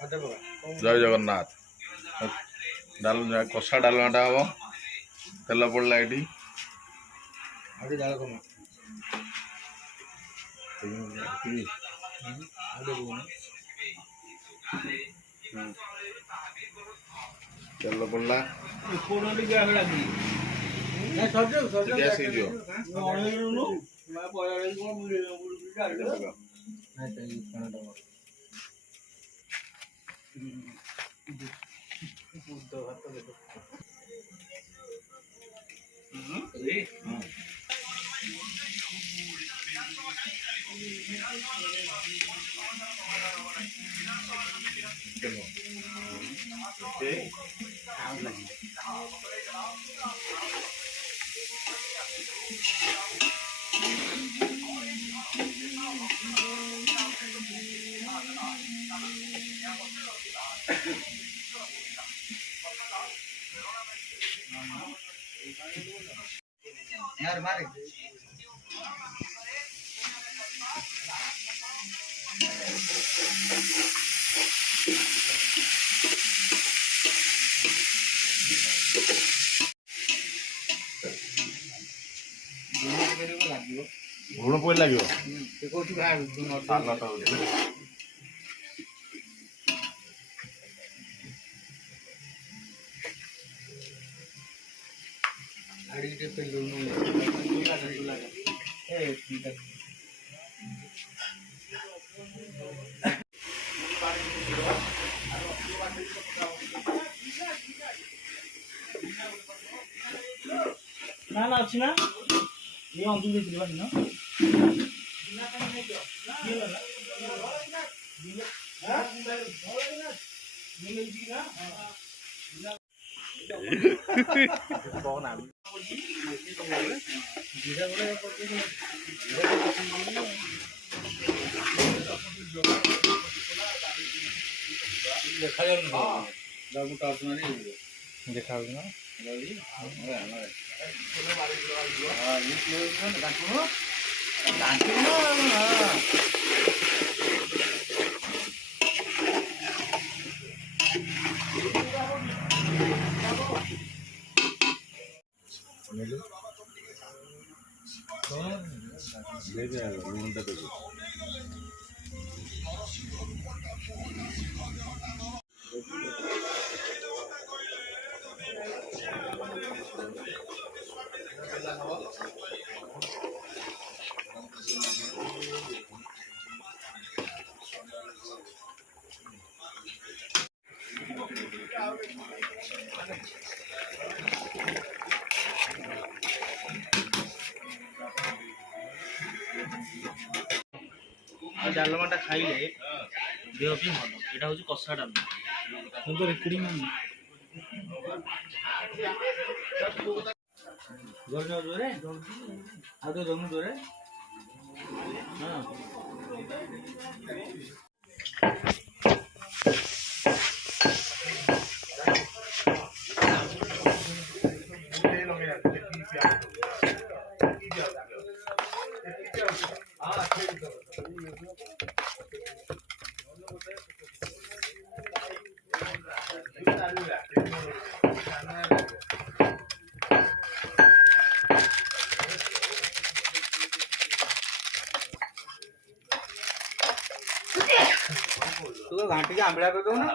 जय जगन्नाथ डाल कषा डालमाटा हम तेल पड़ा ये तेल पड़ा यार मारे घुण पड़ लगे ना ना अच्छी ना ये अंजुल दे दिलवा ना देखा ना डालमाटा खाइले देह भी भल यहाँ हूँ कषा डालमा तो रेकर्डिंग जोरे आ तो जमू जोरे हाँ तो घाटी के आंबड़ा कर दो ना